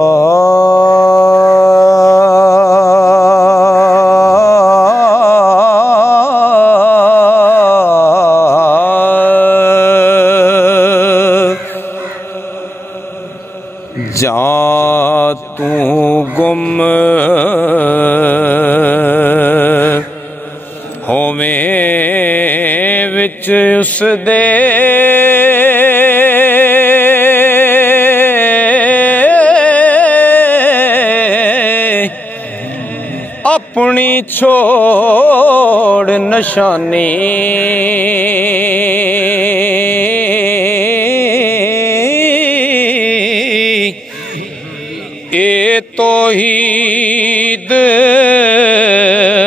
जा तू गुम होवें विच उस दे अपनी छोड़ निशानी ए तौहीद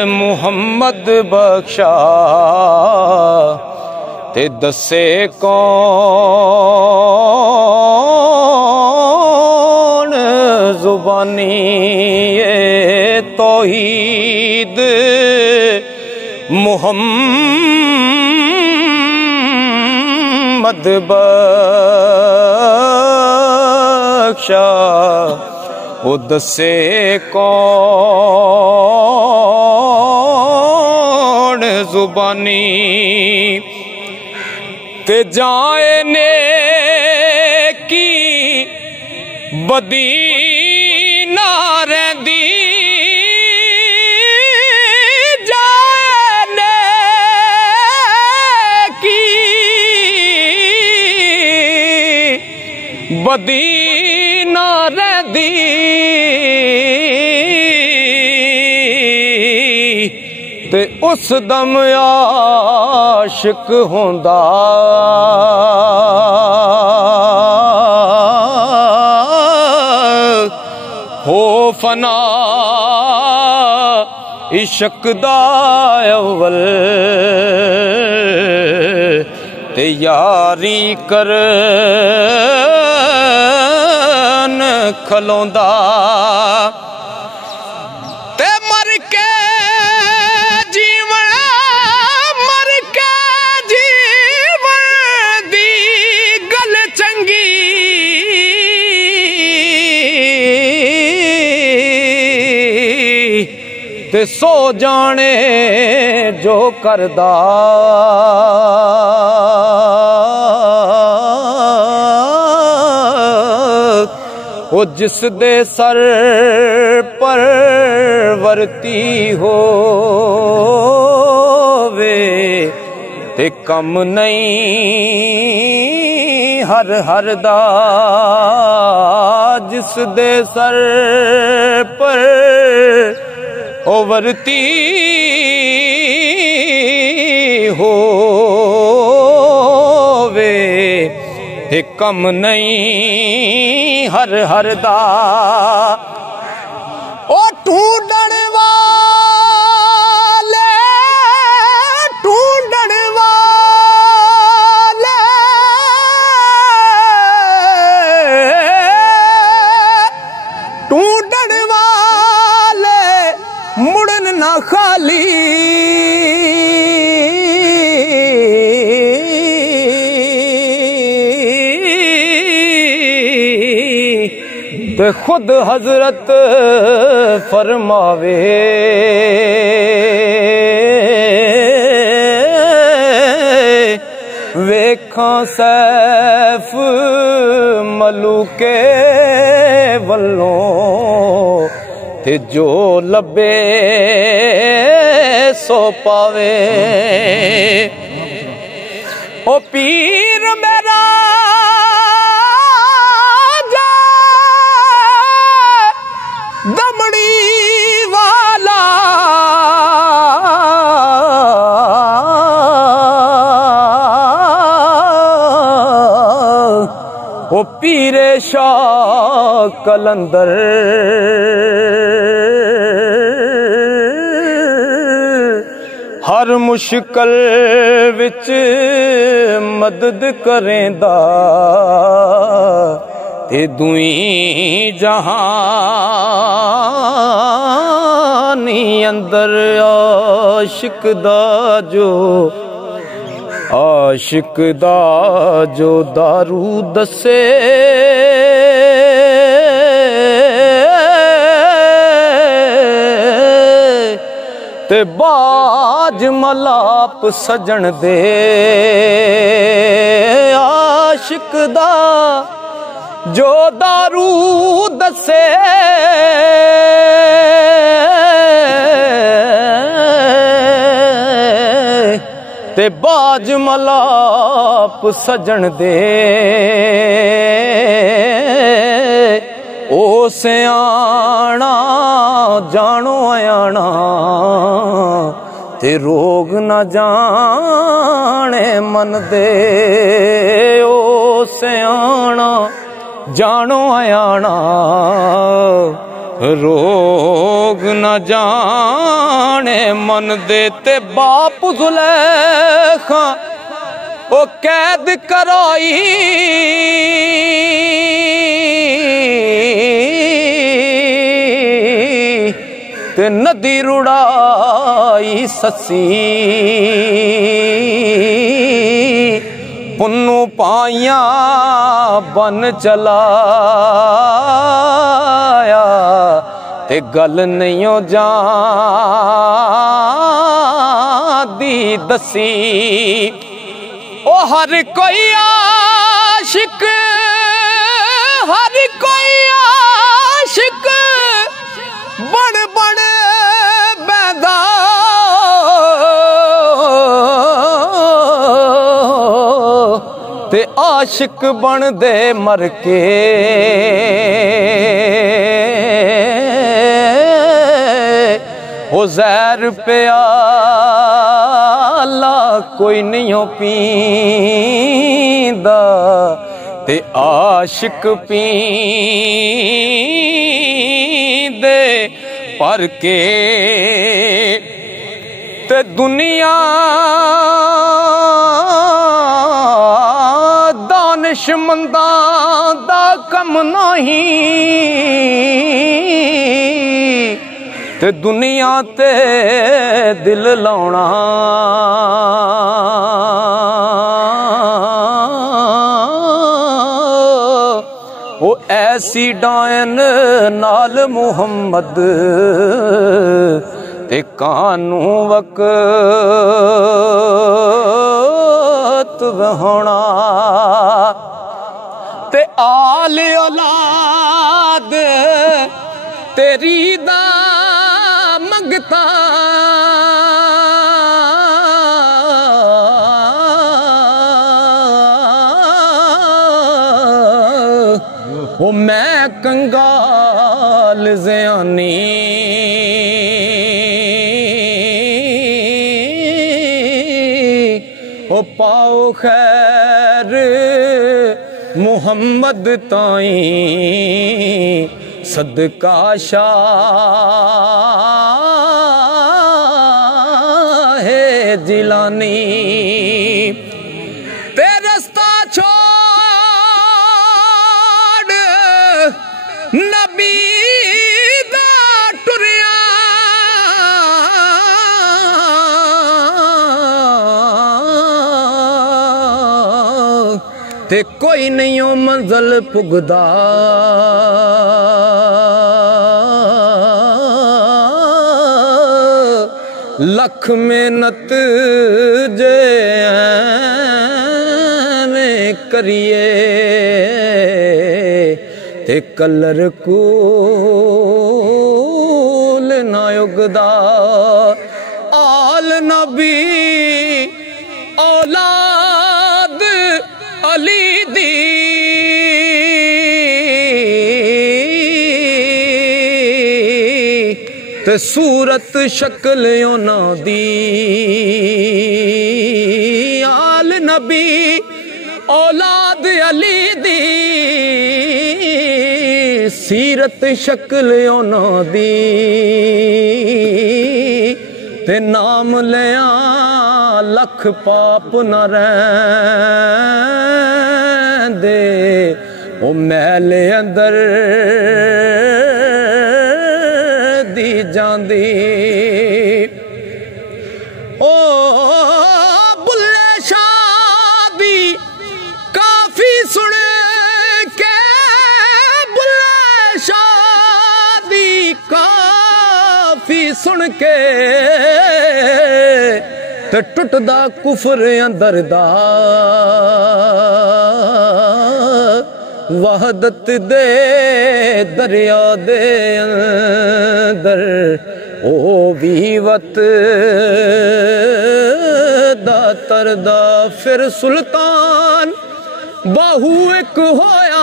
मुहम्मद बख्शा ते दसे कौन जुबानी। ए तौहीद मुहम्मद बख्शा ओ दसे कौन जुबानी। ते जाए ने की बदी ना रहिंदी, जाए ने की बदी ना रहिंदी, ते उस दम आशिक होंदा हो फना इश्क दा अव्वल। ते यारी करन खलोंदा ते मर के जीवन, मर के जीवन दी गल चंगी। ते सो जाने जो करदा ओ जिस दे सर पर वरती होवे ते कम नहीं हर हर दा। जिस दे सर पर ओ वरती होवे ते कम नहीं हर हर दा। ओ ढूंढण वाले, ढूंढण वाले, ढूंढण वाले मुड़न ना खाली। ते खुद हजरत फरमावे वेखां सैफ मलूके वल्लों ते जो लबे सो पावे। ओ पीर मेरा दमड़ी वाला, ओ पीरे शाह कलंदर हर मुश्किल विच मदद करेंदा। ते दुई जहानी अंदर आशिक दा जो दारू दसे ते बाज मलाप सजन दे आशिक दा जो दारू दसे ते बाज मलाप सजन दे ओ सियाणा जानो आयाना ते रोग न जाने मन दे ओ सियाणा जानो आयाना रोग न जाने मन दे ते बाप जुलेखा ओ कैद कराई ते नदी रुड़ाई ससी पुन्नू पाइया बन चलाया ते गल नहीं जा दी दसी ओ हर कोई आशिक हर कोई आशिक बन बन बैदा ते आशिक बन दे मर के ओ जहर प्याला कोई नहीं पींदा ते आशिक पींदे पर के ते दुनिया दानिशमंदां दा कम नहीं ते दुनिया ते दिल लाउना ओ ऐसी डायन नाल मुहम्मद ते कानू वक्त होना ते आल औलाद तेरी दा मंगता ओ मैं कंगाल ज़यानी ओ पाओ खैर मुहम्मद ताई सदका शाह जिलानी ते रस्ता छोड़ नबी दा टुरिया ते कोई नहीं ओ मंजिल पुगदा लख मेहनत जे में करिए ते कलर कूल ना उगदा आल नबी औलाद अली दी ते सूरत शक्ल ओना दी आल नबी औलाद अली दी सीरत शक्ल ओना दी ते नाम लिया लख पाप न रैंदे ओ मैल अंदर दी जांदी ओ बुल्ले शाह दी काफी सुन के बुल्ले शाह दी काफी माफी सुन के ते टुटदा कुफर अंदर दा वहदत दे दरिया दे अंदर ओ बीवत दा तरदा फिर सुल्तान बाहू एक होया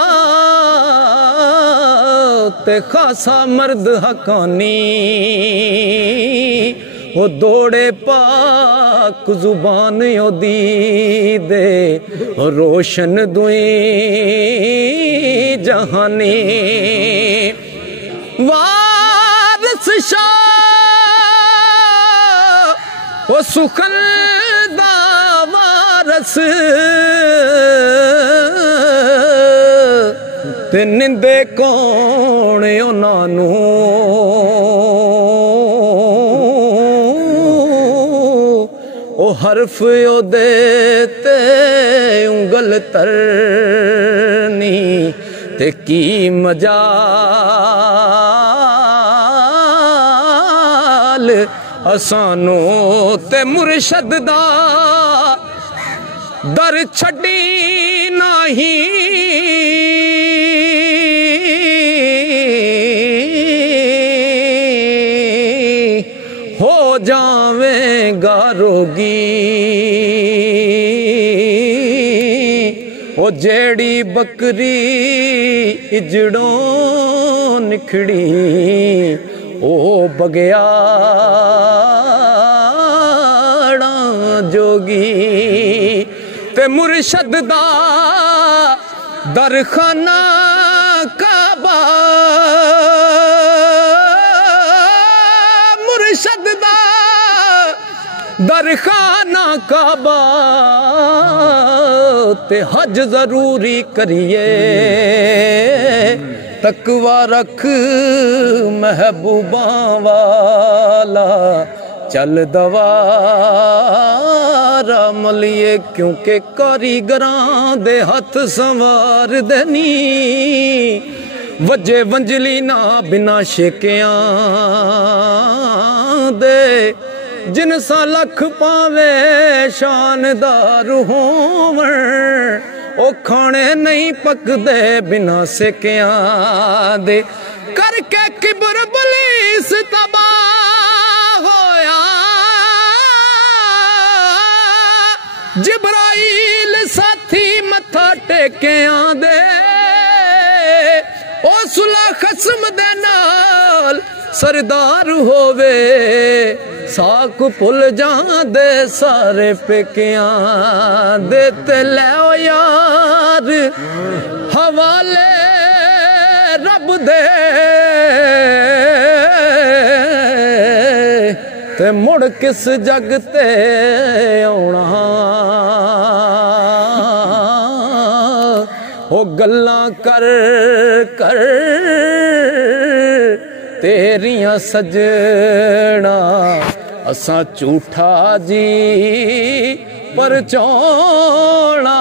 ते खासा मर्द हकानी वो दौड़े पाक जुबान ओदी दे रोशन दुई जहानी वारिस शाह वो सुखन दा वारस ते निंदे कौन उन्हां ओ हरफ ओदे ते उंगल तरनी ते की मजाल असानू ते मुर्शद दा दर छड़ी नहीं हो जावेगा रोगी ओ जेड़ी बकरी इजड़ों निखड़ी ओ बगयाड़ा जोगी ते मुर्शद दा दरखाना काबा मुर्शद दा दरखाना काबा ते हज जरूरी करिए तकवा रख महबूबा वाला चल दवारा मलिए क्योंकि कारीगरां दे हथ संवार देनी वजे वंजली ना बिना शेकियां दे जिनसा लख पावे शानदार होवण ओ खाने नहीं पकदे बिना सेकियां दे करके किबर बलीस तबाह होया जिब्राइल साथी मथा टेकियां दे ओ सुला खसम दे नाल सरदार होवे साक भुल जांदे सारे पेकियां दे ते लै यार हवाले रब दे ते मुड़ किस जग ते आउणा ओ गल्लां कर कर तेरियां सजना असां झूठा जी पर चौना